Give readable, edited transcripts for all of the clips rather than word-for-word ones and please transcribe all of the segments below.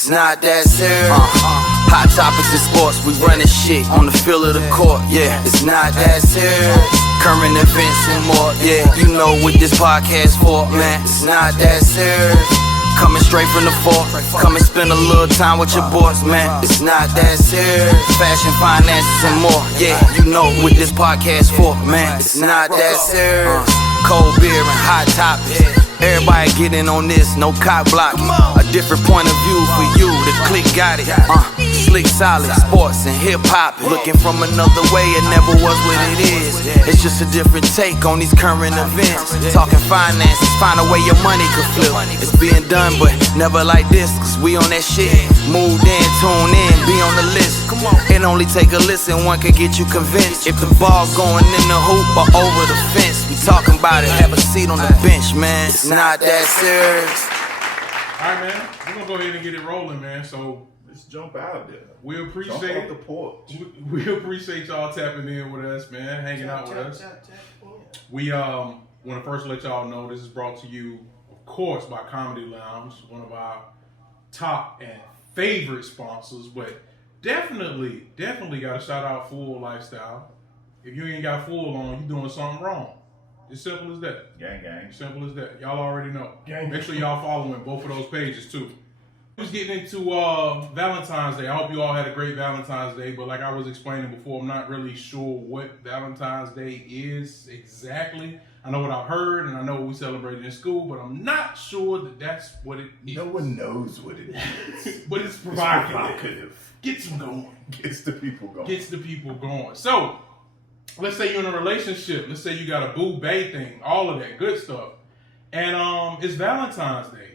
It's not that serious. Hot topics in sports, we running shit on the field of the court. Yeah, it's not that serious. Current events and more. Yeah, you know what this podcast for, man. It's not that serious. Coming straight from the fort. Come and spend a little time with your boys, man. It's not that serious. Fashion, finances, and more. Yeah, you know what this podcast for, man. It's not that serious. Cold beer and hot topics. Everybody getting on this, no cop blocking. A different point of view for you, the click got it. Slick, solid, sports and hip hop. Looking from another way, it never was what it is. It's just a different take on these current events. Talking finances, find a way your money could flip. It's being done, but never like this, cause we on that shit. Moved in, tune in, be on the list. It only take a listen, one can get you convinced. If the ball going in the hoop or over the fence, we talking about it, have a seat on the bench, man. It's not that serious. Alright, man, we're gonna go ahead and get it rolling, man. So let's jump out there. We appreciate jump off the porch. We appreciate y'all tapping in with us, man, hanging out with us. We want to first let y'all know this is brought to you, of course, by Comedy Lounge, one of our top and favorite sponsors, but definitely got to shout out Full Lifestyle. If you ain't got Full on, you doing something wrong. As simple as that. Gang, gang. Simple as that. Y'all already know. Gang. Make sure y'all following both of those pages too. I was getting into Valentine's Day. I hope you all had a great Valentine's Day, but like I was explaining before, I'm not really sure what Valentine's Day is exactly. I know what I've heard and I know what we celebrated in school, but I'm not sure that that's what it is. No one knows what it is. But it's provocative. Provocative. Gets them going. Gets the people going. Gets the people going. So, let's say you're in a relationship. Let's say you got a boo-bae thing, all of that good stuff. And it's Valentine's Day.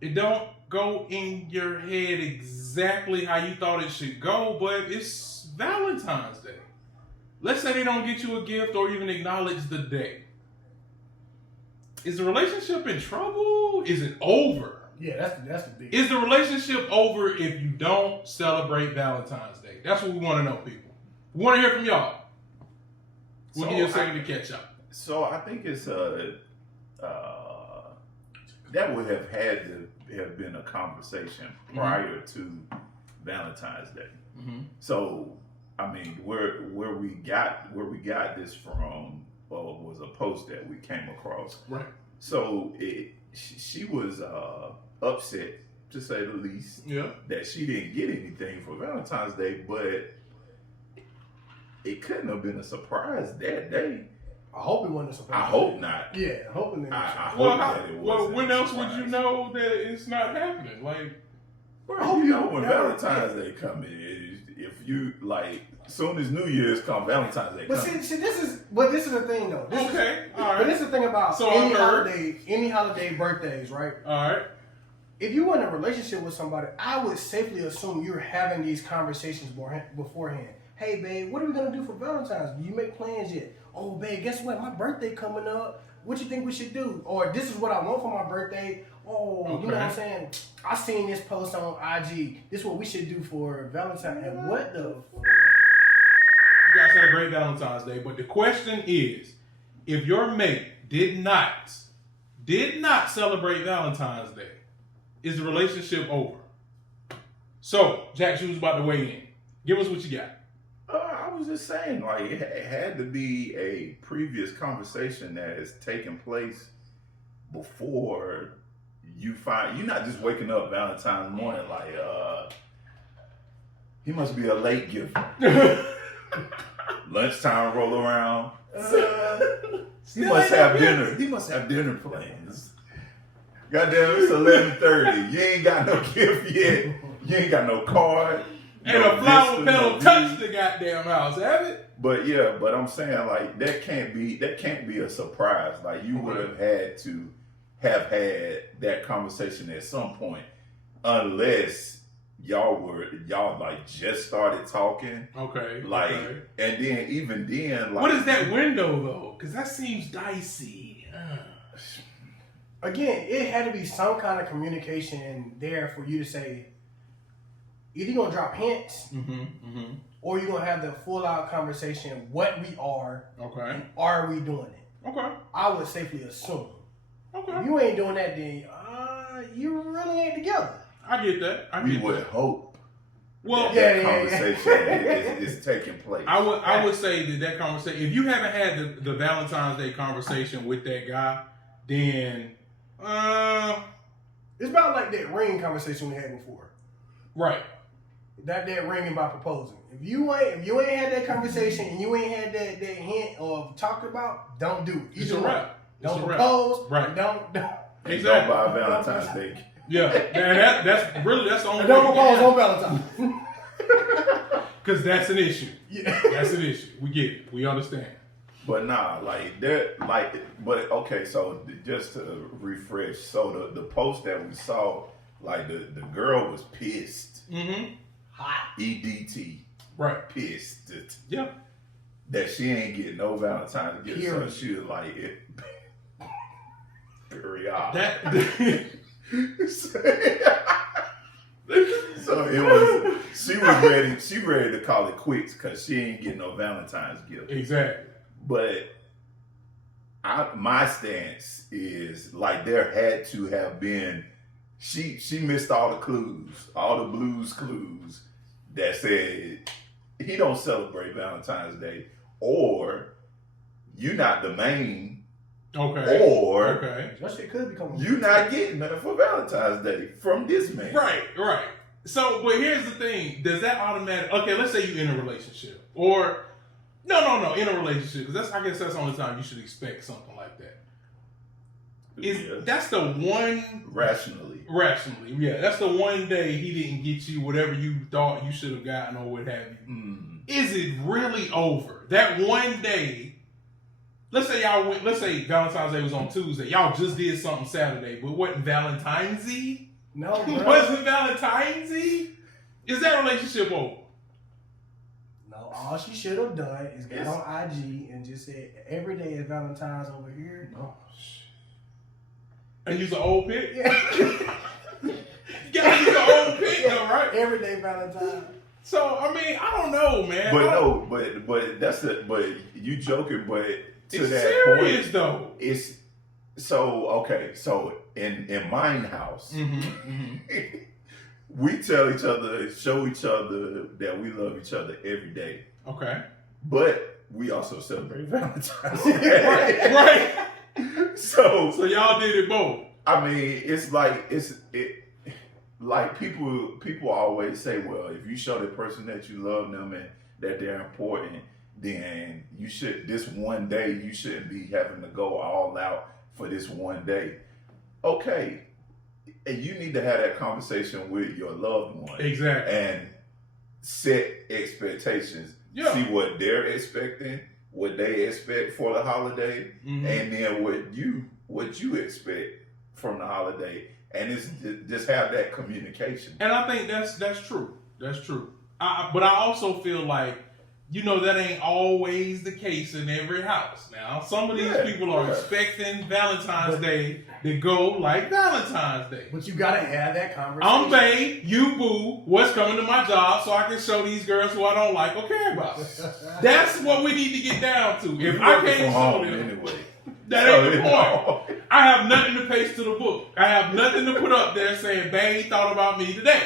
It don't go in your head exactly how you thought it should go, but it's Valentine's Day. Let's say they don't get you a gift or even acknowledge the day. Is the relationship in trouble? Is it over? Yeah, that's the big. Is the relationship over if you don't celebrate Valentine's Day? That's what we want to know, people. We want to hear from y'all. We'll give you a second to catch up. So I think it's that would have had to have been a conversation prior to Valentine's Day. Mm-hmm. So I mean, where we got this from was a post that we came across. Right. So she was upset, to say the least, Yeah. that she didn't get anything for Valentine's Day, but it couldn't have been a surprise that day. I hope it wasn't a surprise. I hope not. Yeah, hoping it I was. hope that it Well, wasn't when a else would surprise. you know that it's not happening? Like, Bro, you know when Valentine's Day comes, if you like, soon as New Year's come, Valentine's Day But comes. see, this is the thing though. okay, all right. But this is the thing about So any I've heard. holiday birthdays, right? All right. If you were in a relationship with somebody, I would safely assume you're having these conversations beforehand. Hey, babe, what are we gonna do for Valentine's? Do you make plans yet? Oh, babe, guess what? My birthday coming up. What you think we should do? Or this is what I want for my birthday. Oh, you know what I'm saying? I seen this post on IG. This is what we should do for Valentine's. And what the? You guys had a great Valentine's Day, but the question is, if your mate did not celebrate Valentine's Day, is the relationship over? So, Jack, you was about to weigh in. Give us what you got. I was just saying, like, it had to be a previous conversation that has taken place before you find. You're not just waking up Valentine's morning like, he must be a late giver. Lunchtime roll around. He must have dinner. He must have dinner plans. Goddamn, it's 11:30. You ain't got no gift yet. You ain't got no card. And no a flower vista, petal no touched view. the goddamn house, have it? But I'm saying, like, that can't be a surprise. Like, you would have had to have had that conversation at some point, unless y'all like just started talking. Okay. Like, okay. and then even then, like, What is that window though? Because that seems dicey. Again, it had to be some kind of communication there for you to say, either you're gonna drop hints, or you're gonna have the full out conversation. What we are, Okay. and are we doing it? Okay. I would safely assume. Okay. If you ain't doing that, then you really ain't together. I get that. We would hope Well, that conversation is taking place. I would say that conversation. If you haven't had the Valentine's Day conversation with that guy, then It's about like that ring conversation we had before. right. That ring about proposing. If you ain't had that conversation and you ain't had that hint of talking about, don't do it. It's a wrap. Don't propose. Right. Don't. Exactly. Exactly. Don't buy Valentine's Day. Yeah, and that's the only. And don't way propose you on Valentine's. Because that's an issue. Yeah. That's an issue. We get it. We understand. But nah, but okay, so just to refresh, so the post that we saw, like the girl was pissed. Mm-hmm. Hot. EDT. Right. Pissed Yeah. that she ain't getting no Valentine's gift. So Period. she was like, period. That. So it was. She ready to call it quits because she ain't getting no Valentine's gift. Exactly. But my stance is like there had to have been. She missed all the clues, all the blues clues that said he don't celebrate Valentine's Day, or you not the main, Okay. or Okay. That shit could become. you not getting nothing for Valentine's Day from this man. Right. Right. So, but here's the thing: does that automatic? Okay, let's say you're in a relationship, or no, in a relationship, because I guess that's the only time you should expect something like that. Yeah. That's the one Rationally. yeah, that's the one day he didn't get you whatever you thought you should have gotten or what have you. Mm. Is it really over? That one day, let's say Valentine's Day was on Tuesday. Y'all just did something Saturday, but wasn't Valentine's Eve? No, bro. Wasn't Valentine's Eve? Is that relationship over? No, all she should have done is got on IG and just said, every day is Valentine's over here. Oh, And use an old pic? Yeah. You gotta use an old pic though, right? Every day Valentine's. So, I mean, I don't know, man. but that's it. But you joking, but to It's that serious point, though. it's so okay. So in mine house, Mm-hmm. we tell each other, show each other that we love each other every day, Okay. but we also celebrate Valentine's Day. Right. So y'all did it both. I mean, it's like like people always say, well, if you show the person that you love them and that they're important, then you should, this one day, you shouldn't be having to go all out for this one day. Okay. And you need to have that conversation with your loved one. Exactly. And set expectations. Yeah. See what they're expecting, what they expect for the holiday, Mhm. and then what you expect from the holiday. And it's just have that communication. And I think that's true. That's true. But I also feel like, that ain't always the case in every house. Now, some of these people are expecting Valentine's Day to go like Valentine's Day. But you gotta have that conversation. I'm babe, you boo, what's coming to my job so I can show these girls who I don't like or care about. That's what we need to get down to. If I can't show them, anyway. that ain't the point. I have nothing to paste to the book. I have nothing to put up there saying, babe thought about me today.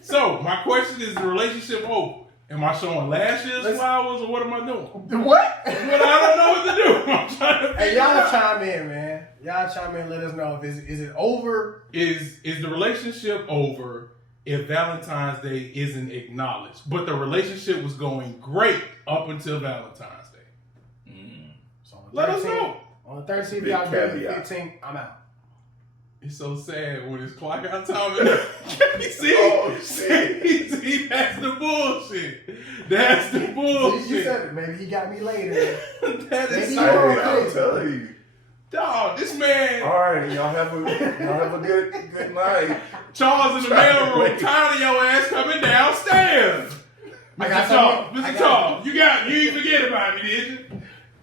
So, my question is, the relationship over? Am I showing last year's flowers or what am I doing? What? But I don't know what to do. I'm trying to Hey, figure y'all out. chime in, man. Y'all chime in. Let us know if is it over. Is the relationship over if Valentine's Day isn't acknowledged? But the relationship was going great up until Valentine's Day. So on the Let us 13th know. On the 13th, Big y'all do it. caveat. 15th, I'm out. It's so sad when it's clock out time. You see? Oh, shit. See, that's the bullshit. That's the You bullshit. said it. Maybe he got me later. That is Maybe so you're Hey, I'm okay. telling you. dog. This man, All right, y'all have a good night. Charles in the mailroom, tired of your ass coming downstairs. I got Mr. Charles, something. I Mr. got- Charles, you didn't forget about me, did you?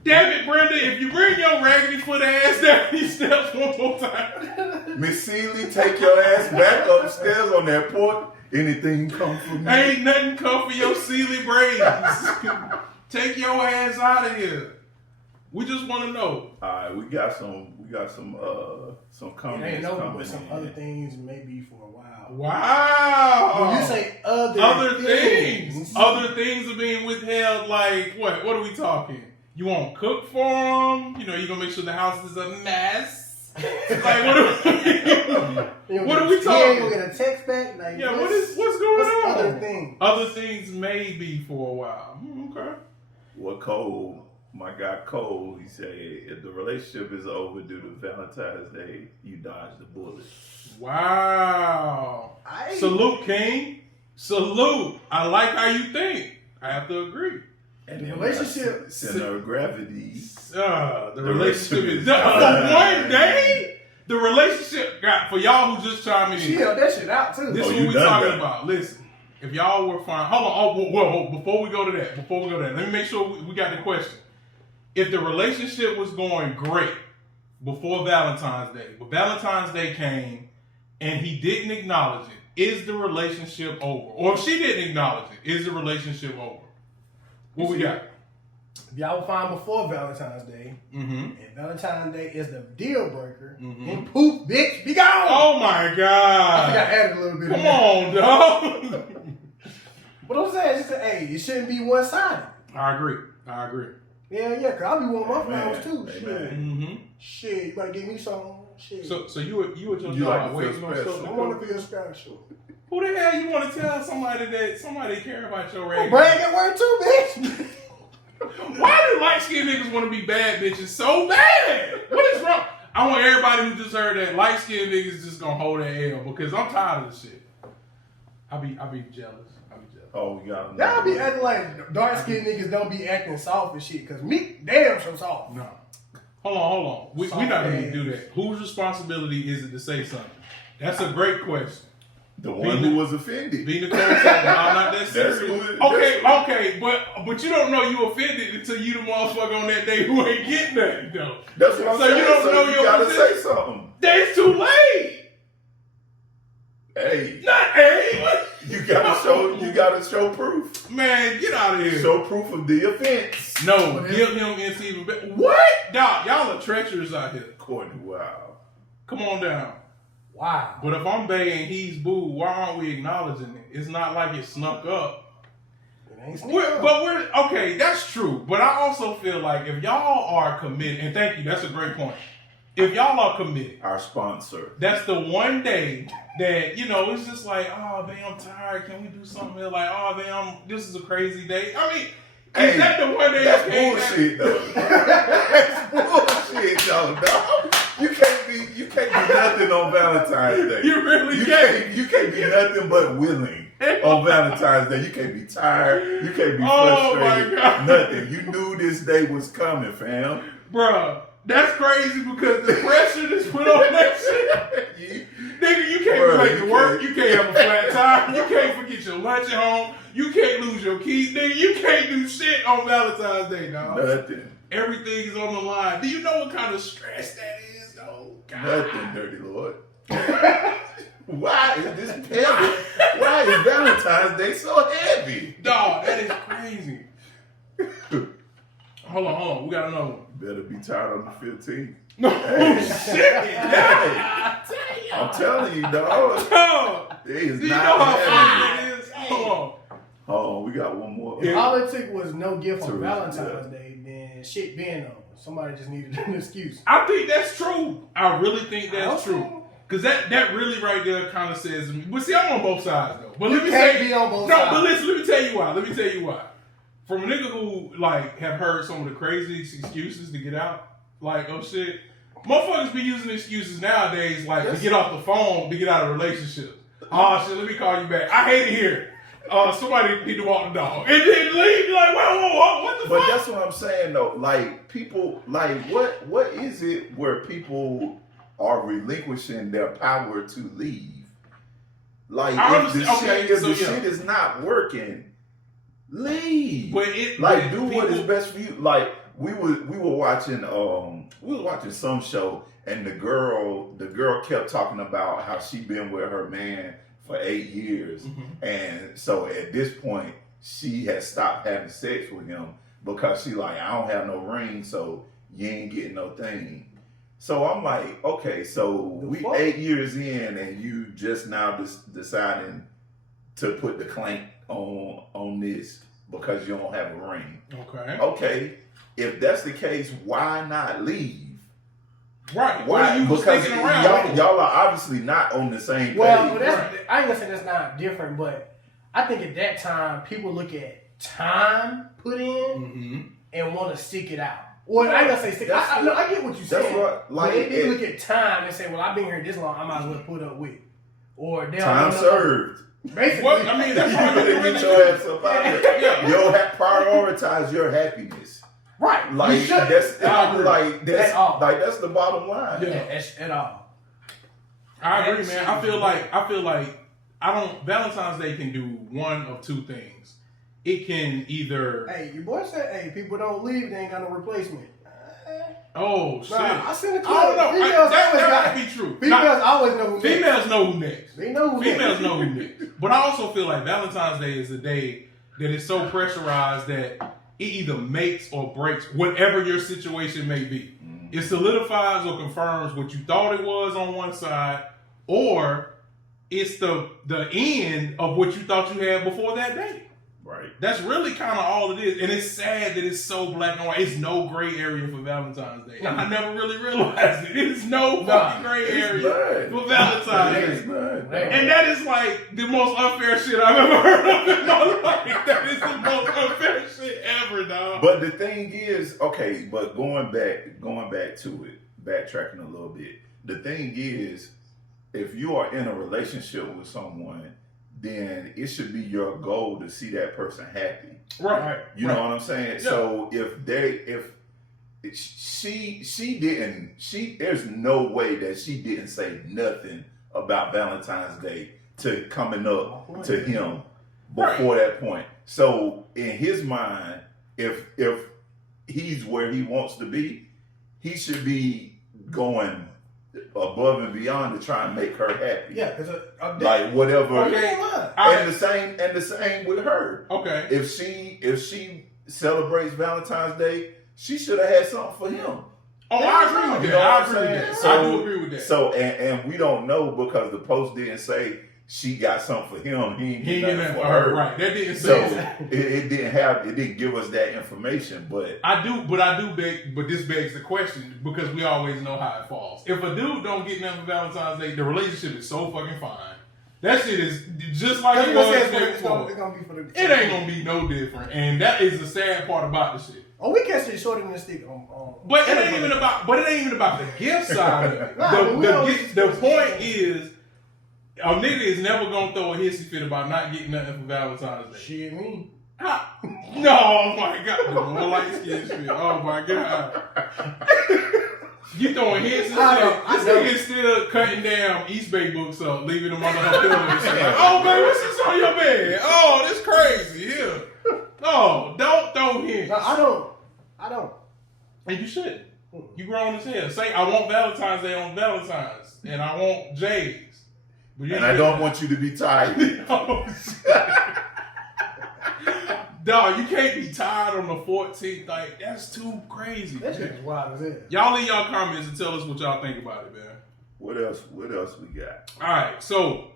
Damn it, Brenda, if you bring your raggedy foot ass down these steps one more time, Miss Seeley, take your ass back upstairs on that porch. Anything come for me? ain't nothing come for your Sealy braids. Take your ass out of here. We just want to know. All right, we got some We got some It comments ain't over, coming but some in. other things maybe for a while. Wow. When you say other things are being withheld. Like what? What are we talking? You won't cook for them? You know, you gonna make sure the house is a mess. Like what are we You talking? ain't gonna get a text back. Like, Yeah, what's going on? Other things. Other things may be for a while. Okay. What Cole, my guy Cole, he said, if the relationship is over due to Valentine's Day, you dodge the bullet. Wow. Salute, King. Salute. I like how you think. I have to agree. And The then relationship- center of gravity. The relationship is done. For one day, the relationship got, for y'all who just chiming She in, held that shit out too. this Oh, is you what we done talking that. about. Listen, if y'all were fine, hold on. Whoa, before we go to that, let me make sure we got the question. If the relationship was going great before Valentine's Day, but Valentine's Day came and he didn't acknowledge it, is the relationship over? Or if she didn't acknowledge it, is the relationship over? What we got? If y'all were fine before Valentine's Day, Mm-hmm. and Valentine's Day is the deal breaker, Mhm. then poof, bitch, be gone. Oh my I think I God. added a little bit. Come in there. on, dog. But I'm saying, it's just, hey, it shouldn't be one sided. I agree. Yeah, cause I be wanting my flowers too. Amen. Shit. Mm-hmm. Shit, you better give me some. Shit. So you at your You like job to waiting feel on special. stuff I to want come. to feel special. Who the hell you want to tell somebody that somebody care about your I'm race? brag at work too, bitch. Why do light skinned niggas want to be bad bitches so bad? What is wrong? I want everybody who just heard that light skinned niggas just gonna hold that L because I'm tired of this shit. I be jealous. Oh, we got Y'all be another acting like dark skinned niggas don't be acting soft and shit. Cause me, damn, so soft. No. Hold on. We not gonna do that. Whose responsibility is it to say something? That's a great question. the one who was offended. Be Nicole said, no, I'm not that That's serious. what- Okay, but you don't know you offended until you the motherfucker on that day who ain't getting nothing though. That's what I'm So saying. you don't know you your gotta position? say something. That's too late. Hey, Not A. you gotta show proof. Man, get out of here. Show proof of the offense. No, give him into even better. What? Dog, y'all are treacherous out here. Courtney, wow. Come on down. Wow. But if I'm Bay and he's Boo, why aren't we acknowledging it? It's not like it snuck up. It ain't sneak up. We're okay, that's true. But I also feel like if y'all are committed, and thank you, that's a great point. If y'all are committed, Our sponsor. that's the one day that, you know, it's just like, oh, babe, I'm tired. Can we do something? They're like, oh, babe, this is a crazy day. I mean, is that the one day That's you can't bullshit, though. That's bullshit, though, dog. You can't be nothing on Valentine's Day. You really can't. You can't be nothing but willing on Valentine's Day. You can't be tired. You can't be Oh, my frustrated. God. Nothing. You knew this day was coming, fam. Bruh, that's crazy because the pressure that's put on that shit. Nigga, you can't Bruh, be late to you work. can't. You can't have a flat tire. You can't forget your lunch at home. You can't lose your keys. Nigga, you can't do shit on Valentine's Day, dog. Nothing. Everything is on the line. Do you know what kind of stress that is, though? God. Nothing, dirty Lord. Why is this heavy? Why is Valentine's Day so heavy? Dog, that is crazy. Hold on. We got another one. Better be tired on the 15th. No, shit. Hey, I'm telling you, dog. Dog. It is Do you know not how heavy. funny it is? Hold on. Hold on, we got one more. If all it took was no gift on True, Valentine's yeah. Day, then shit been over. Somebody just needed an excuse. I think that's true. I really think that's Okay. true. Cause that really right there kind of says to me. But see, I'm on both sides though. But let You me can't say, be on both no, sides. but listen, let me tell you why. From a nigga who like have heard some of the craziest excuses to get out, like oh shit, motherfuckers be using excuses nowadays like to get off the phone to get out of relationships. Oh shit, let me call you back. I hate it here. Somebody need to walk the dog and then leave. You're like, whoa, what the But fuck? that's what I'm saying though. Like people, like what is it where people are relinquishing their power to leave? Like I if the, understand. Okay, shit, if so the yeah. shit is not working, leave. But it Like but do what is people- best for you. Like we were watching some show and the girl kept talking about how she been with her man for 8 years. Mhm. And so at this point she had stopped having sex with him because she like, I don't have no ring, so you ain't getting no thing. So I'm like, okay, so The we fuck? 8 years in, and you just now deciding to put the clank on this because you don't have a ring. Okay. Okay, if that's the case, why not leave? Right. Why? What are you Because sticking around? y'all are obviously not on the same page. Well, I ain't gonna say that's not different, but I think at that time people look at time put in Mm-hmm. and want to stick it out. Well, I ain't gonna say stick. I get what you're that's saying. what, like, but they look at time and say, "Well, I've been here this long. I might as well put up with it." Or they time served. Basically, Well, I mean, that's You what better get your ass up out there. Yeah. Prioritize your happiness. right. You Like should. that's I agree. that's At all. like that's the bottom line. Yeah. At all. I agree, man. I feel like Valentine's Day can do one of two things. It can either Hey, your boy said, "Hey, people don't leave. They ain't got no replacement." shit. Nah, I seen the I don't know. Females That always got- might be true. Females always know who next. Females know who next. They know who Females next. know who next. But I also feel like Valentine's Day is a day that is so pressurized that it either makes or breaks whatever your situation may be. It solidifies or confirms what you thought it was on one side, or it's the end of what you thought you had before that day. Right. That's really kind of all it is. And it's sad that it's so black and white. It's no gray area for Valentine's Day. I never really realized it. It's no fucking gray area for Valentine's It's Day. blood. And that is like the most unfair shit I've ever heard of in my life. That is the most unfair shit ever, dog. But the thing is, okay, but going back to it, backtracking a little bit. The thing is, if you are in a relationship with someone, then it should be your goal to see that person happy. Right. You know what I'm saying? Yeah. So she didn't, there's no way that she didn't say nothing about Valentine's Day to coming up to him before that point. So in his mind, if he's where he wants to be, he should be going above and beyond to try and make her happy. Yeah, because Like whatever. Okay. And the same with her. Okay. If she celebrates Valentine's Day, she should have had something for him. Oh, I agree with You that. know I what I'm agree with saying? that. So- I do agree with that. So and we don't know because the post didn't say she got something for him. He ain't He get ain't nothing getting for her. right. That didn't So say that. it didn't give us that information. But But this begs the question because we always know how it falls. If a dude don't get nothing for Valentine's Day, the relationship is so fucking fine. That shit is just like it was before. It's gonna be for the. It ain't gonna be no different, and that is the sad part about the shit. Oh, we catch it shorter than the stick on. But it ain't even about. But it ain't even about the gift side of it. Nah, but we always The supposed to point get is, a nigga is never gonna throw a hissy fit about not getting nothing for Valentine's Day. Shit, me. Ah, no, oh my god, more light skin shit. Oh my god. You throwing hits and I shit. know, This I know. nigga is still cutting down East Bay books up, leaving them under her pillow and shit. Like, oh, baby, what's this on your bed? Oh, this crazy. Here. No, don't throw hints. No, I don't. And you shouldn't. You grown as hell. Say, I want Valentine's Day on Valentine's, and I want J's. But you and I don't want you to be tired. Oh, shit. Dog, you can't be tired on the 14th. Like, that's too crazy. That shit is wild as hell. Y'all leave y'all comments and tell us what y'all think about it, man. What else we got? All right, so,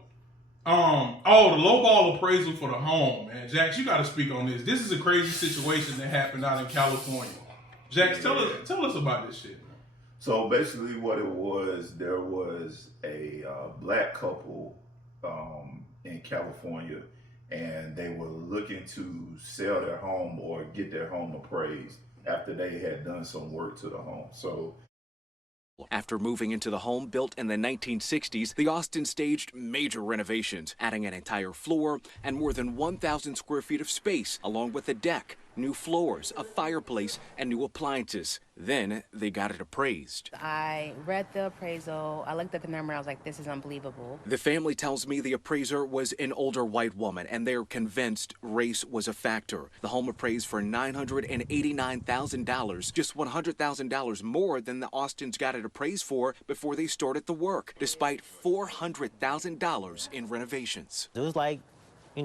the lowball appraisal for the home, man. Jax, you got to speak on this. This is a crazy situation that happened out in California. Jax, tell us about this shit, man. So basically, what it was, there was a black couple in California, and they were looking to sell their home or get their home appraised after they had done some work to the home. So after moving into the home built in the 1960s, the Austins staged major renovations, adding an entire floor and more than 1,000 square feet of space, along with a deck, new floors, a fireplace, and new appliances. Then they got it appraised. I read the appraisal. I looked at the number. I was like, this is unbelievable. The family tells me the appraiser was an older white woman, and they're convinced race was a factor. The home appraised for $989,000, just $100,000 more than the Austins got it appraised for before they started the work, despite $400,000 in renovations. It was like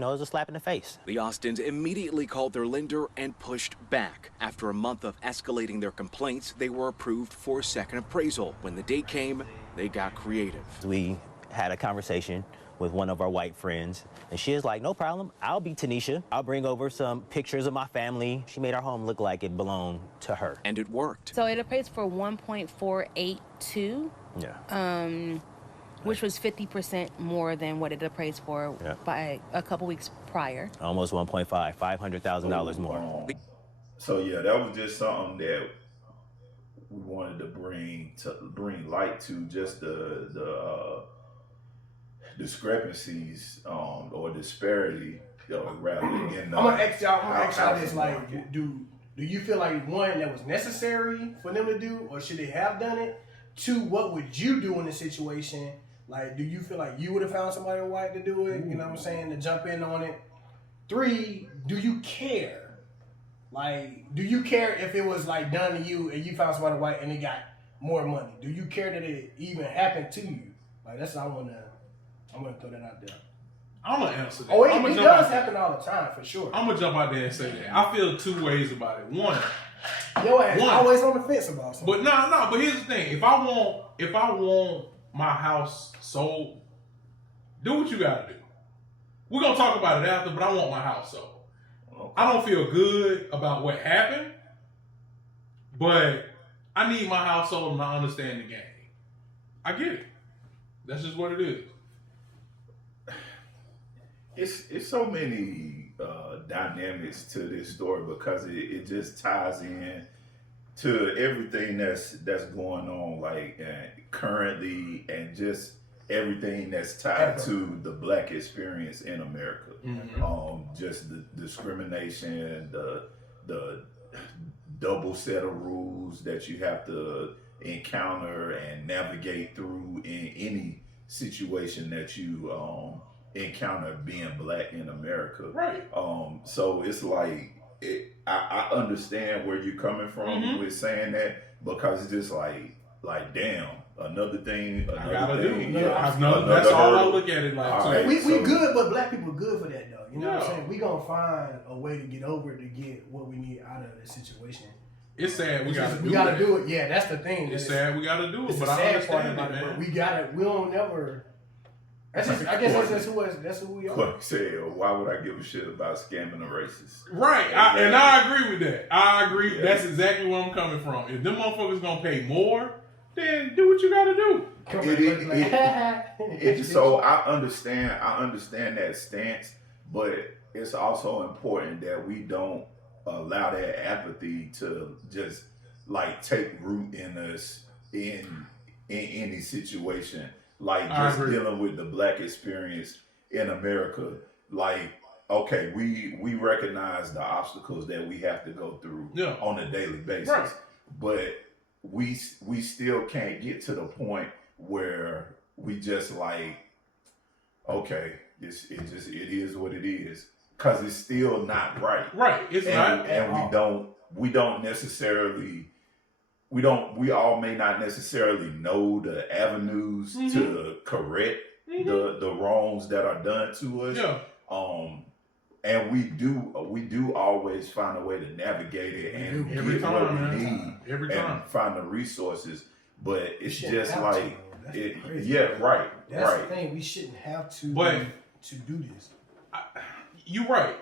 it was a slap in the face. The Austins immediately called their lender and pushed back. After a month of escalating their complaints, they were approved for a second appraisal. When the date came, they got creative. We had a conversation with one of our white friends, and she is like, no problem, I'll be Tanisha. I'll bring over some pictures of my family. She made our home look like it belonged to her. And it worked. So it appraised for 1.482. Yeah. Which was 50% more than what it appraised for by a couple weeks prior. Almost 1.5, $500,000 more. So yeah, that was just something that we wanted to bring light to, just the discrepancies or disparity, rather in the. I'm gonna ask y'all this: like, market. do you feel like, one, that was necessary for them to do, or should they have done it? Two, what would you do in the situation? Like, do you feel like you would have found somebody white to do it? You know what I'm saying? To jump in on it. Three, do you care? Like, do you care if it was like done to you and you found somebody white and they got more money? Do you care that it even happened to you? Like, that's what I'm gonna throw that out there. I'm gonna answer that. Oh, it does happen all the time, for sure. I'm gonna jump out there and say that. I feel two ways about it. One, your ass always on the fence about something. But but here's the thing. If I want my house sold, do what you gotta do. We're gonna talk about it after, but I want my house sold. Okay. I don't feel good about what happened, but I need my house sold and I understand the game. I get it. That's just what it is. It's so many dynamics to this story, because it just ties in to everything that's going on, like currently, and just everything that's tied to the Black experience in America. Mm-hmm. Just the discrimination, the double set of rules that you have to encounter and navigate through in any situation that you encounter being Black in America. Right. So it's like, I understand where you're coming from with saying that, because it's just like damn, another thing. I gotta do. That's all I look at it like. Right, we good, but Black people good for that though. You know what I'm saying? We gonna find a way to get over it, to get what we need out of the situation. It's sad we gotta do it. Yeah, that's the thing. It's sad we gotta do it, but I understand it, man. But we don't never. That's just, I guess that's who we are. Like say, why would I give a shit about scamming a racist? Right, and I agree with that. I agree. Yeah. That's exactly where I'm coming from. If them motherfuckers gonna pay more, then do what you gotta do. So I understand that stance, but it's also important that we don't allow that apathy to just like take root in us in any situation. Like just dealing with the Black experience in America. Like, okay, we recognize the obstacles that we have to go through on a daily basis, but we still can't get to the point where we just like, okay, it is what it is, because it's still not right. Right, it's not, and we don't necessarily. We all may not necessarily know the avenues to correct the wrongs that are done to us. Yeah. And we do always find a way to navigate it and get what we need and find the resources. But it's just like it. Yeah, right. That's the thing. We shouldn't have to do this. You're right.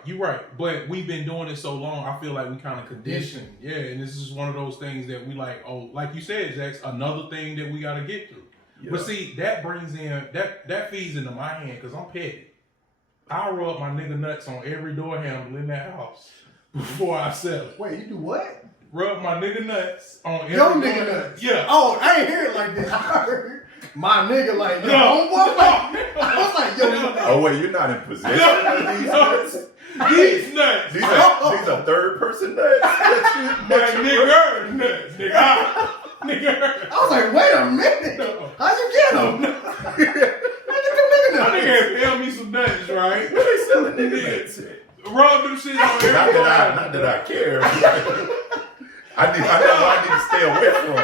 But we've been doing it so long, I feel like we kind of conditioned. Yeah, and this is one of those things that we like, like you said, Jax, another thing that we got to get through. Yeah. But see, that brings in, that feeds into my hand, because I'm petty. I rub my nigga nuts on every door handle in that house before I sell it. Wait, you do what? Rub my nigga nuts on every door nigga nuts? Yeah. Oh, I ain't hear it like that. I heard my nigga like, yo, I was like, yo. Oh wait, you're not in possession of these nuts? These nuts. These are third person nuts? Nigga nuts. Nigga. I was like, wait a minute. How'd you get them? How'd you get them nigga nuts? I nigga had me some nuts, right? Where they selling nigga nuts at? Rub them shit on every Not that I care. I know I need to stay away from.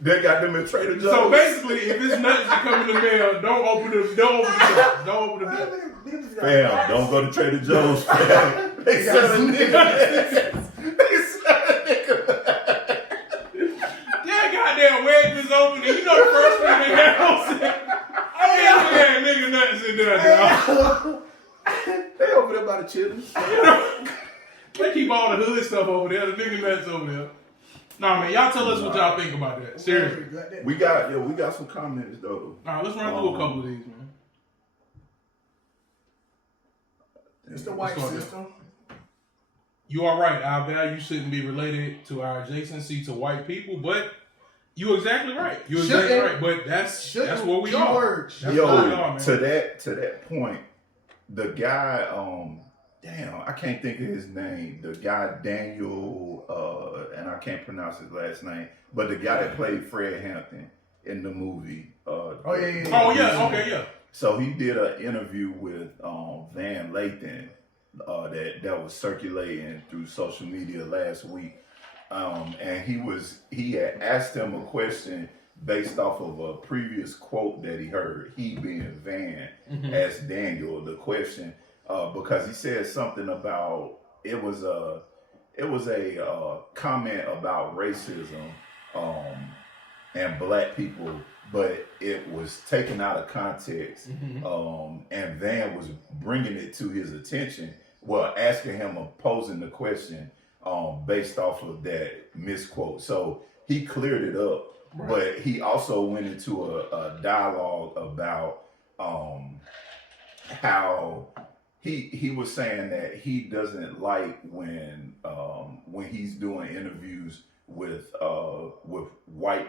They got them in Trader Joe's. So basically, if it's nuts that come in the mail, don't open the door. Don't open the door. Fam, don't go to Trader Joe's, fam. They sell a nigga. They sell a nigga. That goddamn wedge is open, and you know the first thing they got on set. Yeah, nigga nuts in there, dog. They over there by the Chili's. They keep all the hood stuff over there. The nigga nuts over there. Nah, man, y'all tell us what y'all think about that. Seriously. We got some comments though. All right, let's run through a couple of these, man. It's the white system. You are right. Our value shouldn't be related to our adjacency to white people, but you're exactly right. You're exactly right. But that's what we are. Words. That's what we are, man. to that point, the guy, damn, I can't think of his name. The guy Daniel, and I can't pronounce his last name, but the guy that played Fred Hampton in the movie. Yeah. So he did an interview with Van Lathan that was circulating through social media last week, and he had asked him a question based off of a previous quote that he heard. He being Van asked Daniel the question because he said something about it was a comment about racism and black people. But it was taken out of context, and Van was bringing it to his attention. Well, asking him, posing the question based off of that misquote. So he cleared it up, but he also went into a dialogue about how he was saying that he doesn't like when he's doing interviews with white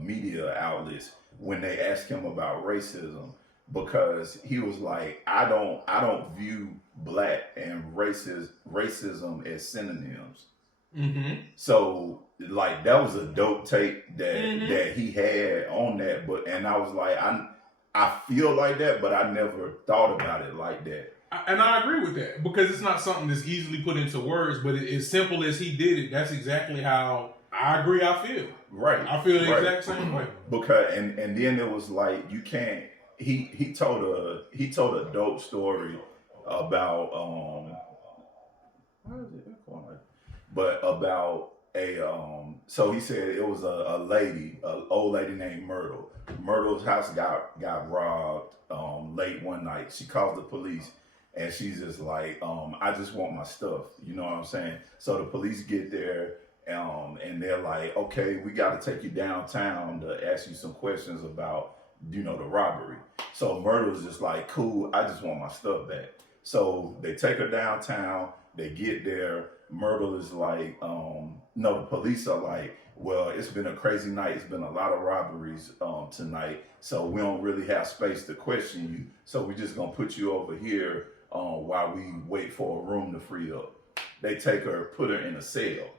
media outlets when they ask him about racism, because he was like, I don't view black and racism as synonyms. So like that was a dope take that he had on that, and I was like, I feel like that, but I never thought about it like that. And I agree with that, because it's not something that's easily put into words, but as simple as he did it, that's exactly how I agree I feel. Right. I feel the exact same way. Because and then it was like you can't he told a dope story about but about a so he said it was a lady, an old lady named Myrtle. Myrtle's house got robbed late one night. She called the police and she's just like, I just want my stuff. You know what I'm saying? So the police get there. And they're like, okay, we got to take you downtown to ask you some questions about, the robbery. So Myrtle's just like, cool, I just want my stuff back. So they take her downtown, they get there. Myrtle is like, no, the police are like, well, it's been a crazy night. It's been a lot of robberies tonight. So we don't really have space to question you. So we're just going to put you over here while we wait for a room to free up. They take her, put her in a cell.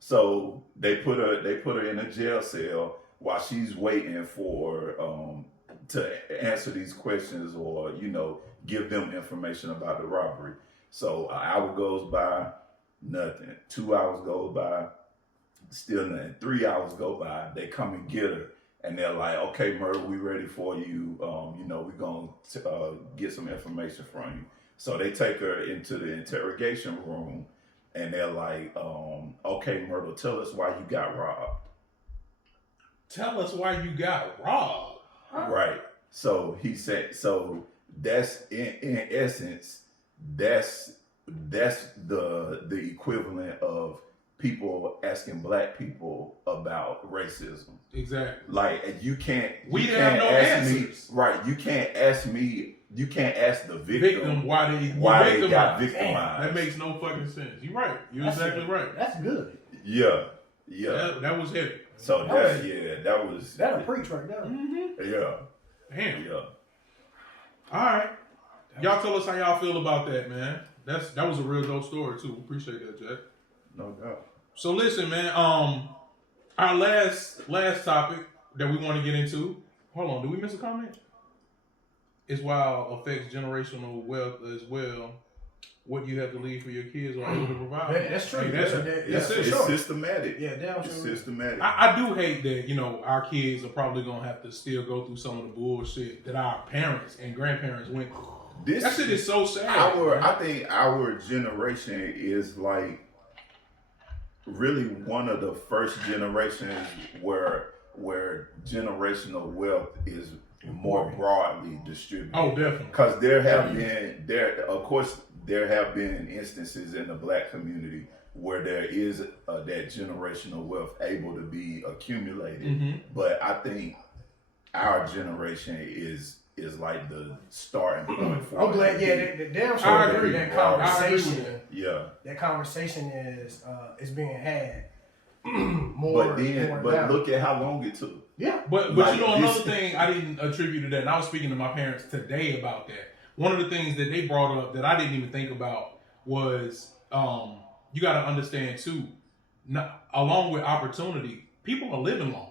So they put her in a jail cell while she's waiting for to answer these questions or give them information about the robbery. So an hour goes by, nothing. 2 hours go by, still nothing. 3 hours go by, they come and get her, and they're like, "Okay, Myrtle, we ready for you. We're gonna get some information from you." So they take her into the interrogation room. And they're like, okay, Myrtle, tell us why you got robbed. Tell us why you got robbed. Right. So he said, so that's in essence, that's the equivalent of people asking black people about racism. Exactly. Like you can't have no answers. Right. You can't ask the victim why they got victimized. That makes no fucking sense. You're right. You're exactly right. That's good. Yeah. That was heavy. So that'll preach right now. Yeah. Damn. Yeah. All right. Y'all tell us how y'all feel about that, man. That was a real dope story too. Appreciate that, Jack. No doubt. So listen, man. Our last topic that we want to get into. Hold on. Did we miss a comment? Is while affects generational wealth as well. what you have to leave for your kids or able to provide. That's true. Hey, that's It's sure. systematic. Yeah, damn It's sure. systematic. I do hate that, you know, our kids are probably gonna have to still go through some of the bullshit that our parents and grandparents went through. That shit is so sad. I think our generation is like really one of the first generations where generational wealth is more broadly distributed. Oh, definitely. Because there have been instances in the black community where there is that generational wealth able to be accumulated. Mm-hmm. But I think our generation is like the starting point for I'm glad. it. Yeah, the damn sure. I agree. That I agree conversation. with that. Yeah. That conversation is being had more. But then, now. look at how long it took. Yeah. But Like you know, this- another thing I didn't attribute to that, and I was speaking to my parents today about that. One of the things that they brought up that I didn't even think about was you got to understand too, along with opportunity, people are living longer.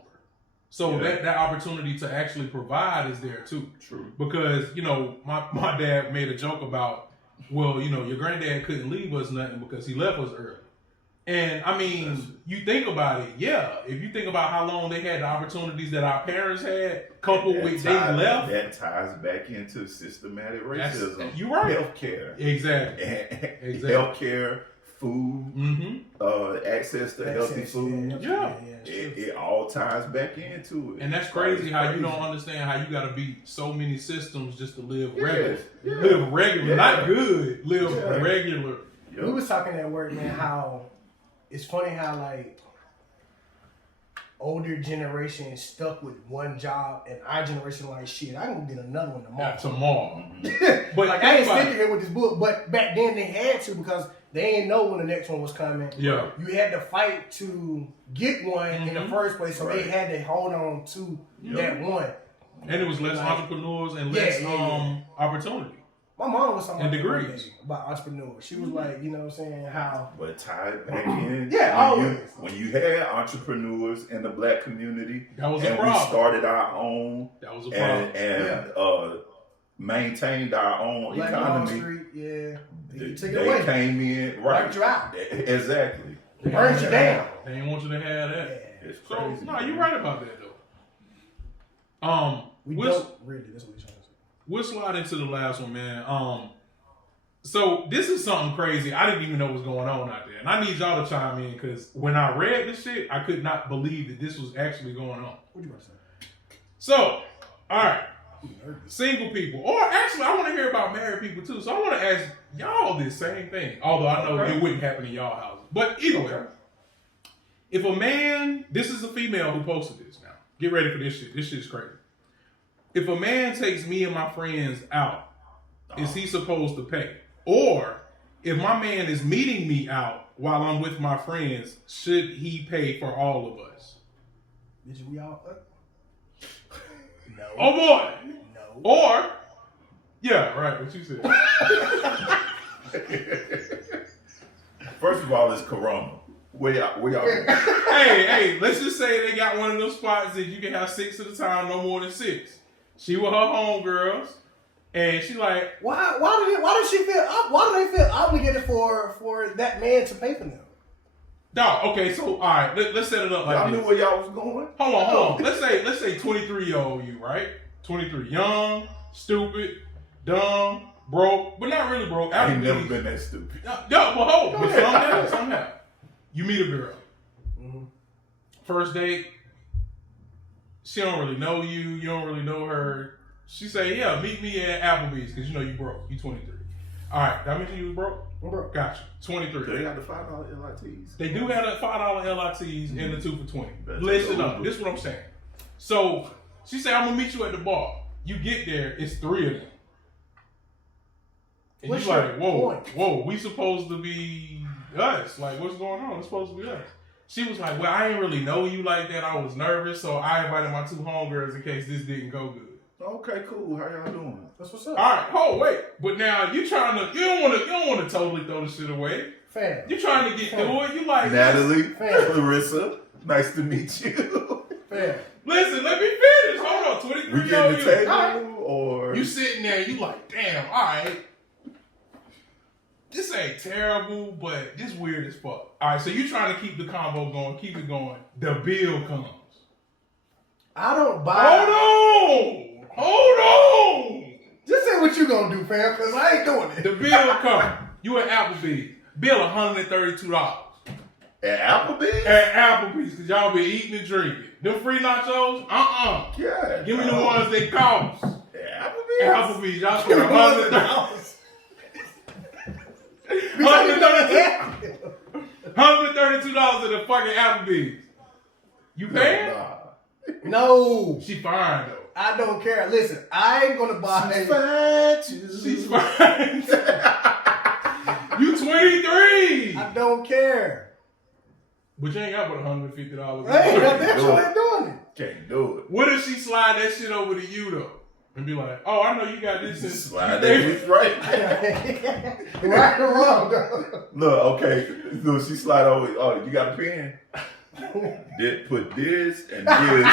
So Yeah. that opportunity to actually provide is there too. True. Because, you know, my dad made a joke about, well, you know, your granddad couldn't leave us nothing because he left us early. And I mean, you think about it, yeah. If you think about how long they had the opportunities that our parents had, coupled with they left. That ties back into systematic racism. You're right. Healthcare. Exactly. Exactly. Healthcare, food, Mm-hmm. access to healthy food. Yeah. It all ties back into it. And that's crazy how you don't understand how you got to beat so many systems just to live Yes, regular. yeah. Live regular, Yeah. not good. Live Yeah. regular. Yep. We was talking at work, man, how it's funny how like older generation stuck with one job and our generation like shit, I can get another one tomorrow. Not tomorrow. Mm-hmm. But Like I ain't think about sticking here with this book, but back then they had to because they didn't know when the next one was coming. Yeah. You had to fight to get one in the Mhm. first place, so they Right. had to hold on to that one. And it was less Like- entrepreneurs and Yeah, less yeah. opportunity. My mom was talking And about degrees. about entrepreneurs. She was like, you know what I'm saying, how But tied back in. Yeah, when always. when you had entrepreneurs in the black community, That was a and we problem. started our own That was a problem. and maintained our own Black Wall economy. Street, yeah. They You took it away. came in right. Burnt you out. Exactly. They burned you down. They didn't want you to have that. Yeah. It's So crazy. no, man. you're right about that though. We we'll, don't really, that's what we're trying to say. we'll slide into the last one, man. So this is something crazy. I didn't even know what was going on out there, and I need y'all to chime in because when I read this shit, I could not believe that this was actually going on. What you about to say? So, all right, single people, or actually, I want to hear about married people too. So I want to ask y'all this same thing, although I know it wouldn't happen in y'all houses. But either way, if a man, this is a female who posted this. Now, get ready for this shit. This shit is crazy. If a man takes me and my friends out, is he supposed to pay? Or if my man is meeting me out while I'm with my friends, should he pay for all of us? Did we all? No. Oh boy! No. Or, yeah, right, what you said. First of all, it's Corona. Where y'all? hey, let's just say they got one of those spots that you can have 6 at a time, no more than 6. She with her homegirls, and she like, Why do they feel obligated for that man to pay for them? dog, okay, so, all right, let's set it up like Y'all this. knew where y'all was going. Hold on. Let's say 23-year-old you, right? 23, young, stupid, dumb, broke, but not really broke. I ain't Average never age. been that stupid. No, but hold, but somehow. You meet a girl. Mhm. First date, she don't really know you. You don't really know her. She say, yeah, meet me at Applebee's because you know you broke. You 23. All right, that means you was broke? I'm broke. Gotcha. 23. They got the $5 LITs. They do have the $5 LITs and the 2 for 20. Better Listen take up. Uber. This is what I'm saying. So she said, I'm gonna meet you at the bar. You get there, it's 3 of them. And What's you like, your whoa, point? we supposed to be us. Like, what's going on? It's supposed to be us. She was like, well, I didn't really know you like that. I was nervous, so I invited my 2 homegirls in case this didn't go good. Okay, cool. How y'all doing? That's what's up. All right, wait. But now you don't want to totally throw the shit away. Fam. You're trying to get through it. You like, Natalie, Fam. Clarissa, nice to meet you. Fam. listen, let me finish. Hold on, 23 We year old getting the you. table or You sitting there, you like, damn, all right. this ain't terrible, but this weird as fuck. All right, so you trying to keep the combo going, keep it going. The bill comes. I don't buy. Hold on. Just say what you gonna do, fam, because I ain't doing it. The bill comes. You at Applebee's. Bill $132. At Applebee's? At Applebee's, because y'all been eating and drinking. Them free nachos? Yeah. Give me the ones they cost. At At Applebee's? Applebee's, y'all spend $132 at the fucking Applebee's. You paying? Nah. No, She fine though. I don't care. Listen, I ain't gonna buy. She's fine. You 23. I don't care. But you ain't got but $150. Hey, that bitch ain't doing it. Can't do it. What if she slide that shit over to you though? And be like, oh, I know you got this since Slide that bitch right. Right or wrong, though. Look, okay. Look, she slide over. Oh, you got a pen? Put this and this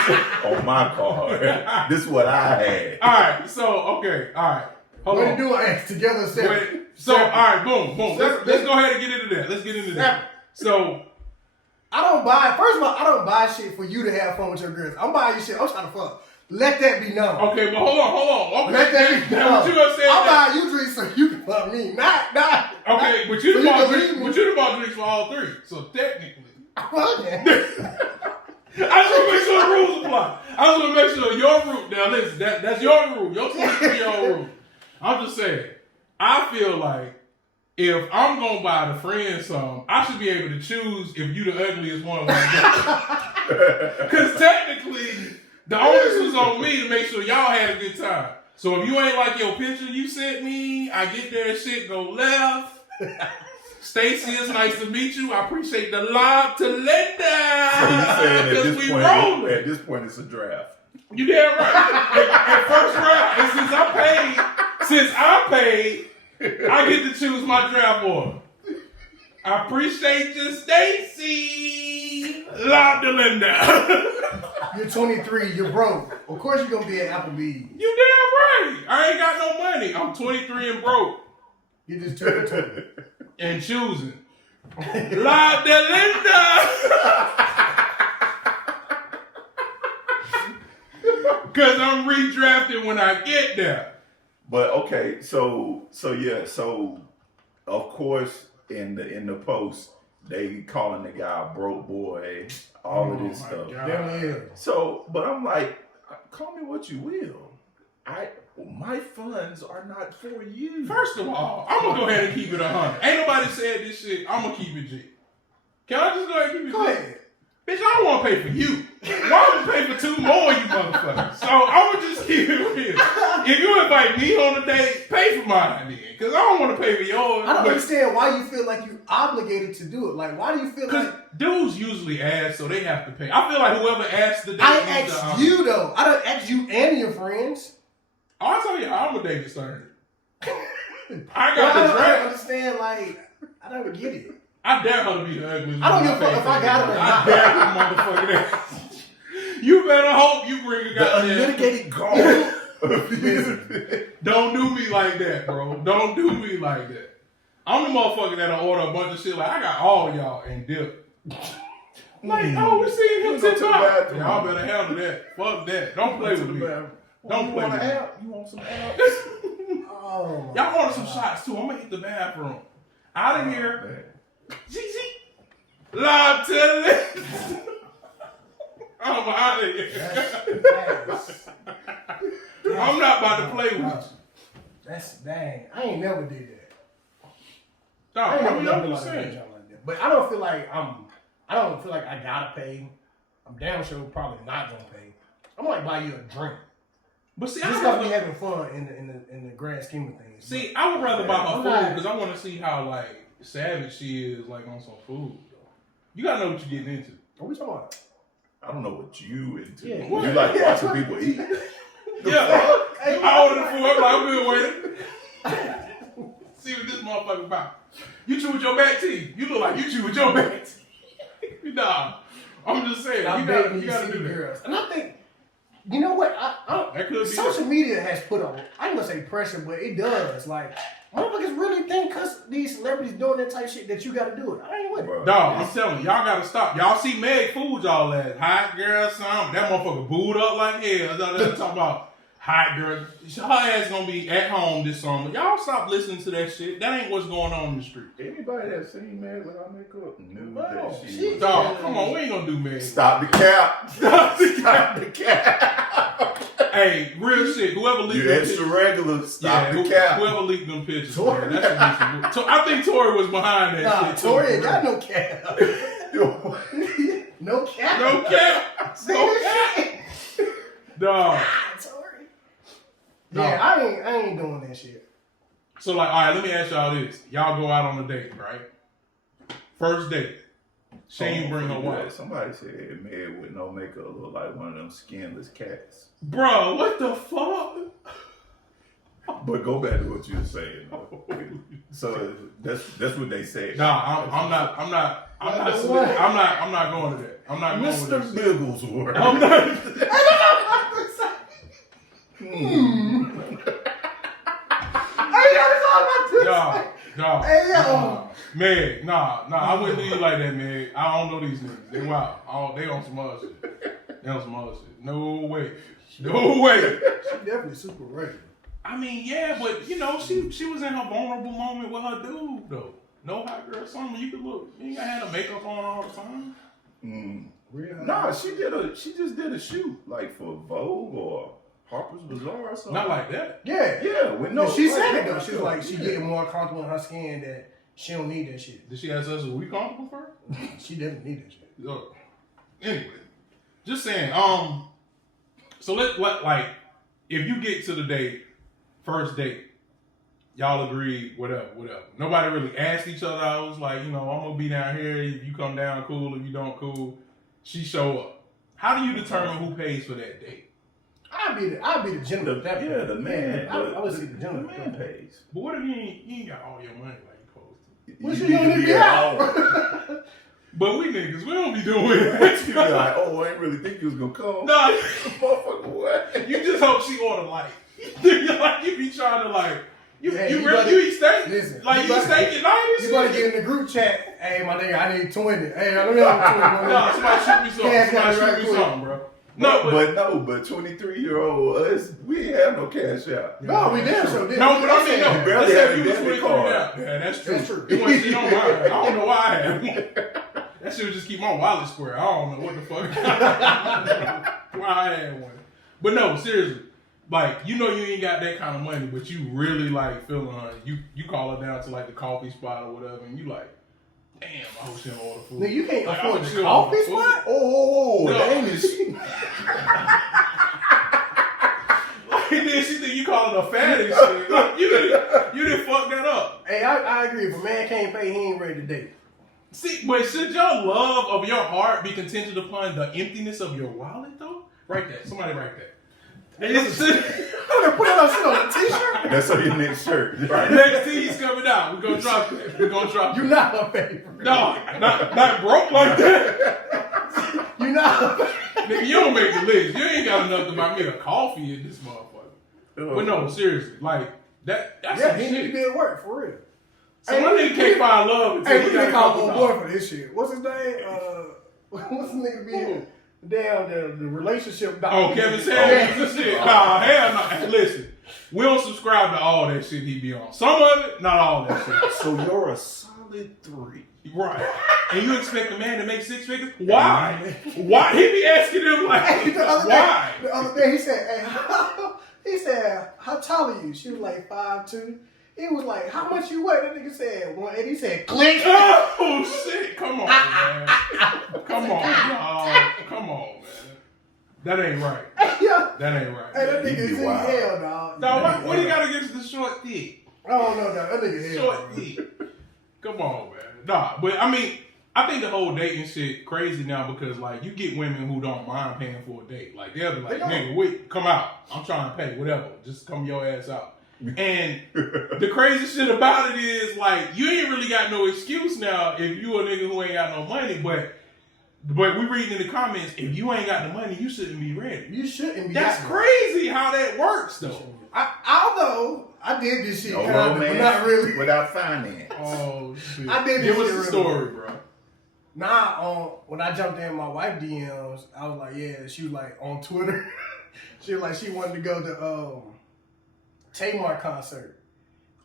on my card. This is what I had. All right, so okay, all right. Hold What on. to do it together, separate. Wait, so all right, boom. Let's go ahead and get into that. Let's get into that. So I don't buy. First of all, I don't buy shit for you to have fun with your girls. I'm buying you shit. I'm trying to fuck. Let that be known. okay, but hold on. Okay, Let that be now known. what you gonna say? I'm that- buying you drinks so you can fuck me. Not. Okay, but you so bought can drinks. leave me. But you bought drinks for all three. So technically, Fuck that. I just want to make sure the rules apply. I just want to make sure your rule. Now listen, that's your rule. Your 23-year-old rule. I'm just saying. I feel like if I'm gonna buy the friend some, I should be able to choose if you the ugliest one. Because technically, the onus was on me to make sure y'all had a good time. So if you ain't like your picture you sent me, I get there and shit go left. Stacy, it's nice to meet you. I appreciate the lob to Linda. So you saying Because we rolling. at this point it's a draft. You damn right. At first round, and since I paid, I get to choose my draft order. I appreciate you, Stacy. Lob to Linda. You're 23. You're broke. Of course you're gonna be at Applebee's. You damn right. I ain't got no money. I'm 23 and broke. You just took it. And choosing. Lob to Linda. Because I'm redrafted when I get there. But okay, so of course in the post they calling the guy a broke boy, all of this stuff. Damn yeah. So, but I'm like, call me what you will. My funds are not for you. First of all, I'm going to go ahead and keep it 100. Ain't nobody said this shit. I'm going to keep it G. Can I just go ahead and keep it G? Go ahead. Bitch, I don't want to pay for you. Why would I pay for two more, you motherfuckers? So I'm going to just keep it real. If you invite me on a date, pay for mine then. Because I don't want to pay for yours. I don't understand why you feel like you're obligated to do it. Like, why do you feel Because like... dudes usually ask, so they have to pay. I feel like whoever asked the date I needs to asked you, though. I don't ask you and your friends. Oh, I'll tell you how I'm a David Stern. I Well, got I the don't draft. understand, like... I don't get it. I dare her to be the ugliest. I don't one give a fuck if I got it or I not. dare her motherfucking ass. You better hope you bring a The goddamn. unmitigated gall. Don't do me like that, bro. Don't do me like that. I'm the motherfucker that'll order a bunch of shit like I got all y'all and dip. Like, oh, we seeing him You go to $10. the bathroom. Y'all better handle that. Fuck that. Don't play with me. Don't play with me. You want some apps? Oh, Y'all order some shots too. I'm gonna hit the bathroom. Out of here. Man. GG. Live to the I'm out of here. I'm not about to play with you. That's dang. I ain't never did that. No, I ain't I mean, never I'm done just like saying. that. But I don't feel like I don't feel like I gotta pay. I'm damn sure probably not gonna pay. I'm like buy you a drink. But see, Just I gotta be rather, having fun in the grand scheme of things. see, I would rather buy her I'm food not- because I want to see how like savage she is like on some food. Though. You gotta know what you're getting into. What we talking about? I don't know what you into. Yeah. You like watching people eat. Yeah, I ordered the food. I'm like, I'm good with it. See what this motherfucker about. You chew with your back teeth. You look like you chew with your back teeth. Nah, I'm just saying. I'm You dating gotta these do city that. girls, and I think you know what? That could be social media has put on. I'm gonna say pressure, but it does. Like Motherfuckers really think because these celebrities doing that type shit that you gotta do it. I ain't with it. Bro, Dog, I'm telling you, y'all gotta stop. Y'all see Meg fooled y'all last. Hot girl song. That motherfucker booed up like hell. They're talking about hot girl. Her ass gonna be at home this summer. Y'all stop listening to that shit. That ain't what's going on in the street. Anybody that seen Meg without makeup knew Bro, that she she- was. Dog, come on, we ain't gonna do Meg. Stop the cap. Stop the cap. Hey, real shit. Whoever leaked You them extra pictures- regular. Stop the who- cap. Whoever leaked them pictures, Tory. man, that should be some. I think Tory was behind that Nah, shit. too, Tory for ain't real. got no cap. No cap. No cap. Say No that cap. shit. Dog. Tory. No. Yeah, I ain't doing that shit. So like, all right, let me ask y'all this. Y'all go out on a date, right? First date. She ain't bring her wife. Somebody said Meg with no makeup look like one of them skinless cats. Bro, what the fuck? But go back to what you were saying. Though. So that's what they said. Nah, I'm not going to that. I'm not going with Mr. this. Bigglesworth. I'm not. Nah. Hey, yo. Nah. Meg, nah. I wouldn't do you like that, Meg. I don't know these niggas. They wild. They on some other shit. They on some other shit. No way. No way. She definitely super regular. I mean, yeah, but you know, she was in her vulnerable moment with her dude, though. No hot girl summer. You could look. You ain't gotta have the makeup on all the time. Nah, she just did a shoot like for Vogue or Harper's Bazaar or something. Not like that. Yeah. Yeah, with no. She like, said no it though. She was makeup. like, she getting more comfortable in her skin that she don't need that shit. Did she ask us, are we comfortable for her? She definitely need that shit. Anyway, just saying. So let like, if you get to the date, first date, y'all agree, whatever. Nobody really asked each other. I was like, I'm gonna be down here. If you come down, cool. If you don't, cool. She show up. How do you determine who pays for that date? I'd be the gentleman. The man. I would see the The gentleman. man pays. But what if you ain't got all your money like you supposed to? What You you need gonna to be be out? out. But we niggas, we don't be doing You be it. like, oh, I ain't really think you was gonna come. Nah, Motherfucker, what? you just hope she order light. You be trying to like, you better- really eat steak? Listen, Like you eat steak at night and You gotta shit? get in the group chat. Hey, my nigga, I need 20. Hey, let me have 20. No, somebody shoot me something. Cash got Somebody it right shoot me quick. something, bro. No, but 23-year-old us, we ain't have no cash out. No, we damn sure did. No, but I mean, no. You barely Let's say had you a was debit 23 card. now. Yeah, that's true. That's true. It wasn't shit on mine. I don't know why I had one. That shit would just keep my wallet square. I don't know what the fuck. Why I had one. But no, seriously. Like, you ain't got that kind of money, but you really like feeling her. You call her down to like the coffee spot or whatever, and you like, damn, I hope she don't order food. Nigga, you can't Like, I afford hope the she don't coffee order food. spot? Oh, No. that ain't shit. And then she think you calling her fat and shit. Like, you didn't fuck that up. Hey, I agree. If a man can't pay, he ain't ready to date. See, but should your love of your heart be contingent upon the emptiness of your wallet, though? Write that. Somebody write that. And it's Put that shit on a t-shirt. That's on your next shirt. Right. next tea's coming out. We're gonna drop that. We're gonna drop You it. not her favorite. No, not broke like that. You not her Nigga, you don't make the list. You ain't got enough to buy me a coffee in this motherfucker. But no, seriously, like that's Yeah, some he need to shit. be at work, for real. So my nigga can't find love until Hey, he we got can a call couple my dollars. boy for this shit. What's his name? What's the nigga being down the relationship doctor? Oh, Kevin Samuels and shit. Nah, hell no. Hey, listen, we don't subscribe to all that shit he be on. Some of it, not all that shit. So you're a solid 3. Right. And you expect a man to make 6 figures? Why? Why? He be asking him like, Hey, why? The other day he said, hey, how tall are you? She was like 5'2". He was like, how much you weigh? That nigga said 180. He said, click. Oh shit! Come on, man. Come on, dog. Come on, man. That ain't right. Yeah. That ain't right. Hey, that man. nigga is in wild. hell, dog. Dog, what do you got against the short dick? I don't know, dog. That nigga hell. Short dick. Come on, man. Nah, but I mean, I think the whole dating shit crazy now because like you get women who don't mind paying for a date. Like they'll be like, They don't. nigga, wait, come out. I'm trying to pay, whatever. Just come your ass out. And the crazy shit about it is like you ain't really got no excuse now if you a nigga who ain't got no money, but we reading in the comments, if you ain't got the money, you shouldn't be ready. You shouldn't be. That's out. crazy how that works though. Although I did this shit No kind of, but romance not really. without finance. Oh shit! I did Give this us shit the really. story, bro. Nah, when I jumped in my wife DMs, I was like, yeah. She was like on Twitter. She was like, she wanted to go to Tamar concert.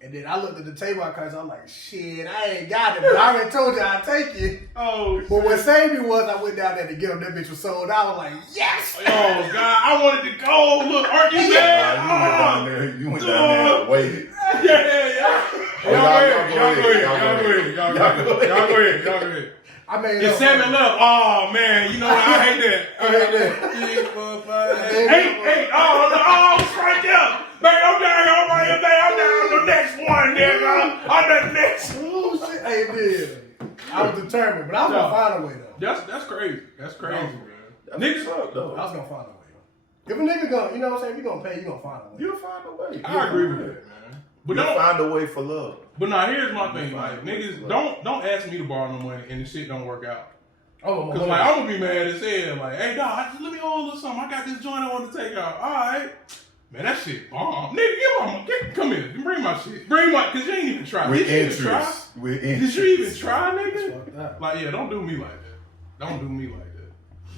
And then I looked at the Tamar concert, I'm like, shit, I ain't got it. But I already told you I'd take it. Oh, But what saved me was I went down there to get them. That bitch was sold out. I was like, yes! oh God, I wanted to go. Look, aren't you mad? You went down there and waited. Yeah. Oh, Y'all go ahead. I made It's 7 left. Oh man, you know what? I hate that. I hate that. 3, 4, 5, 8. Oh, it's right there. Man, I'm down. I'm right here. I'm down the next one, nigga. I'm the next. Oh, shit. Hey, man. I was determined, but I was going to find a way, though. That's crazy. That's crazy, man. That's Niggas, what's up, though. I was going to find a way, though. If a nigga going, you know what I'm saying? If you going to pay, you going to find a way. You'll find a way. I agree with that, man. But You'll don't. find a way for love. But now here's my thing, like niggas, don't ask me to borrow no money and the shit don't work out. Oh, Cause like I'm gonna be mad as hell. Like, hey dog, let me hold a little something. I got this joint I want to take out. All right, man, that shit bomb. Nigga, come here, bring my shit. Cause you ain't even try. With Did you even try? interest. With Did interest. you even try, nigga? Fuck that. Like, yeah, don't do me like that. Don't do me like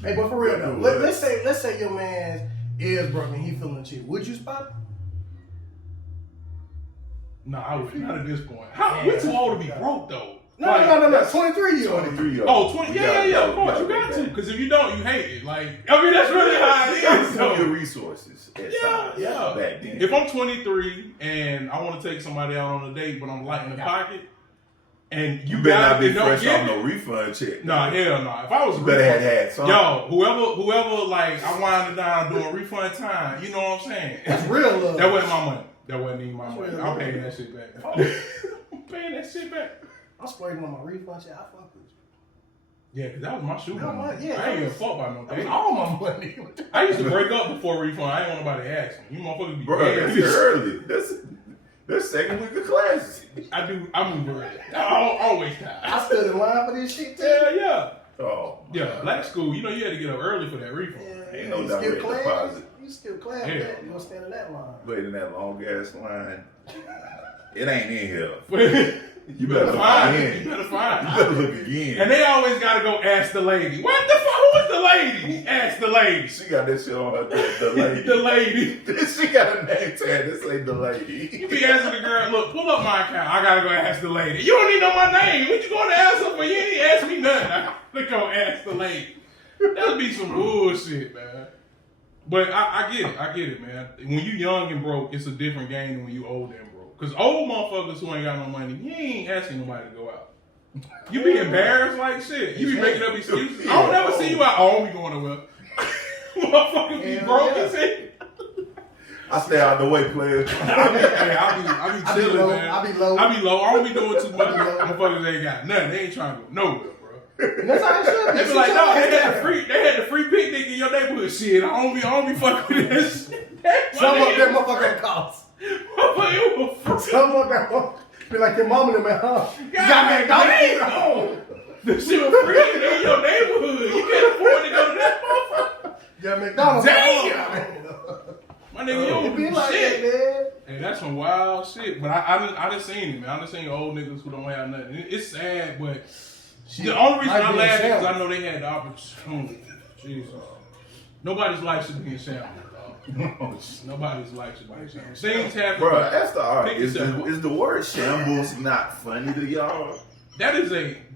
that. Hey, but for real, though, let's say your man is broke and he feeling cheap. Would you spot him? Nah, I would not at this point. We're too old to be broke though. No. that's 23-year-old. 23-year-old. Oh, 20, yeah, of course, you got to. Because if you don't, you hate it. Like, I mean, that's really how it is. Some of your So. resources at Yeah. times back then. If I'm 23 and I want to take somebody out on a date, but I'm light in the pocket, and you better not be don't fresh get on it. no refund check. Nah, hell no. If I was a You better refund, had something. yo, whoever, like, I winded down doing refund time, you know what I'm saying? That's real love. That wasn't my money. That wasn't even my money. real I'm love. paying that shit back. I'm paying that shit back. I'm splurging on my refund shit. I fuck with you. Yeah, because that was my shoe No, money. yeah, I ain't that even was- fuck by no That was date. all my money. I used to break up before refund. I ain't want nobody to ask me. You motherfuckers be Bro, dead. that's early. That's second week of class. I move early. I always time. I stood in line for this shit, too. Yeah. Oh, Yeah, black school, you know you had to get up early for that refund. Ain't no you direct skip class. deposit. You skip class. Yeah. Yeah. You gonna stand in that line. Wait in that long ass line. It ain't in here. You better look find again. it. You better find You it. better look again. And they always gotta go ask the lady. What the fuck? Who is the lady? Ask the lady. She got that shit on her. The lady. The lady. She got a name tag that say the lady. You be asking the girl, look, pull up my account. I gotta go ask the lady. You don't need to know my name. What you going to ask her for? You ain't ask me nothing. I gotta go ask the lady. That'll be some bullshit, man. But I get it, man. When you young and broke, it's a different game than when you old and broke. Because old motherfuckers who ain't got no money, you ain't asking nobody to go out. You be embarrassed like shit. You be making up excuses. I don't ever see you out. I don't be going nowhere. Motherfuckers be broke as hell. I stay out the way, players. I be chilling, low. man. I be low. I be low. I don't be doing too much. I be low. Motherfuckers ain't got nothing. They ain't trying to go nowhere, bro. And that's how it should be. They be like, no, they had the free picnic in your neighborhood. Shit, I don't be fucking with this. Some of that motherfucker cost. Some of that motherfucker be like your mama in the huh? You got McDonald's. The shit was free in your neighborhood. You can't afford to go to that motherfucker. You got McDonald's. Damn. My nigga, you It don't be do like shit. that, man. And that's some wild shit. But I done seen it, man. I done seen old niggas who don't have nothing. It's sad, but the only reason I laugh is because I know they had the opportunity. Jesus. Nobody's life should be in shambles, dog. Nobody's life should be in shambles. Things happen. Bro, that's the art. Pick Is yourself up. the word shambles not funny to y'all? That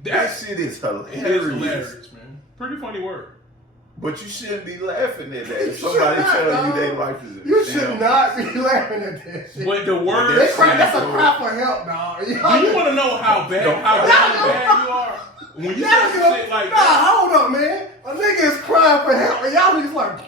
That shit is hilarious. it is hilarious, man. Pretty funny word. But you shouldn't be laughing at that. If somebody should not, tell you dog. their life is in You shambles. should not be laughing at that shit. But the word. That's That's a Yeah. cry for help, dog. Do you want to know how bad you are? When you say some shit like that, hold up, man. A nigga is crying for help, and y'all niggas like,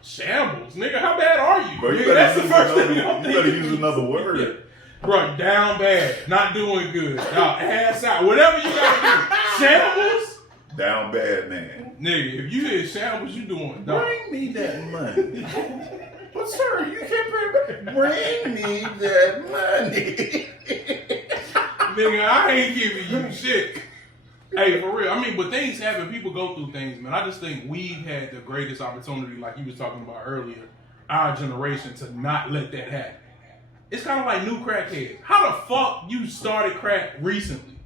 shambles, nigga. How bad are you? Bro, you Nigga, that's better, the first thing use, I'm another, you better thinking. use another word. Bro, down bad, not doing good, y'all ass out, whatever you gotta do. Shambles, Down bad, man. nigga. If you hit shambles, you doing dog. Bring me that money. But sir, you can't bring me that money. Nigga, I ain't giving you shit. Hey, for real. I mean, but things happen. People go through things, man. I just think we've had the greatest opportunity, like you was talking about earlier, our generation, to not let that happen. it's kind of like new crackheads. How the fuck you started crack recently?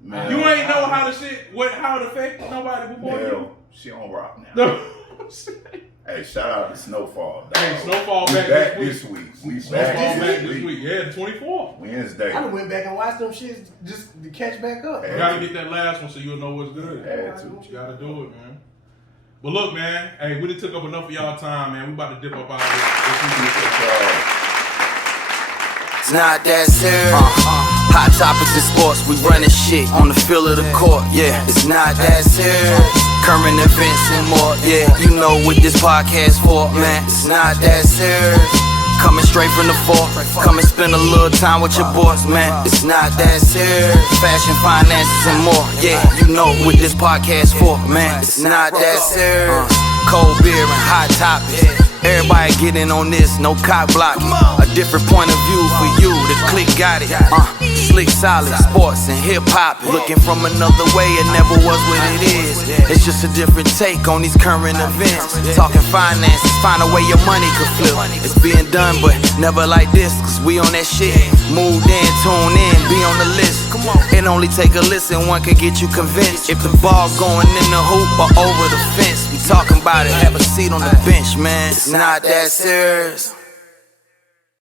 Man, You ain't know how the shit, how it affected nobody before you. Hell, she on rock now. No. Hey, shout out to Snowfall. Dog. Hey, Snowfall we back this week. We Snowfall back back this week. Yeah, the 24th. Wednesday. I done went back and watched them shits just to catch back up. You gotta get that last one so you'll know what's good. Had to. You gotta do it, man. But look, man, hey, we done took up enough of y'all time, man. We about to dip up out of this. It's not that serious. Hot topics in sports, we running shit on the field of the court. Yeah, it's not that serious. Current events and more. Yeah, you know what this podcast for, man. It's not that serious. Coming straight from the fort. Come and spend a little time with your boys, man. It's not that serious. Fashion, finances, and more. Yeah, you know what this podcast for, man. It's not that serious. Cold beer and hot topics. Everybody getting on this, no cop blocking. A different point of view for you, the clique got it. Slick, solid, sports and hip hop. Looking from another way, it never was what it is. It's just a different take on these current events. Talking finances, find a way your money could flip. It's being done, but never like this, cause we on that shit. Moved in, tune in, be on the list. It only take a listen, one can get you convinced. If the ball going in the hoop or over the fence, we talking about it, have a seat on the bench, man. It's not that serious.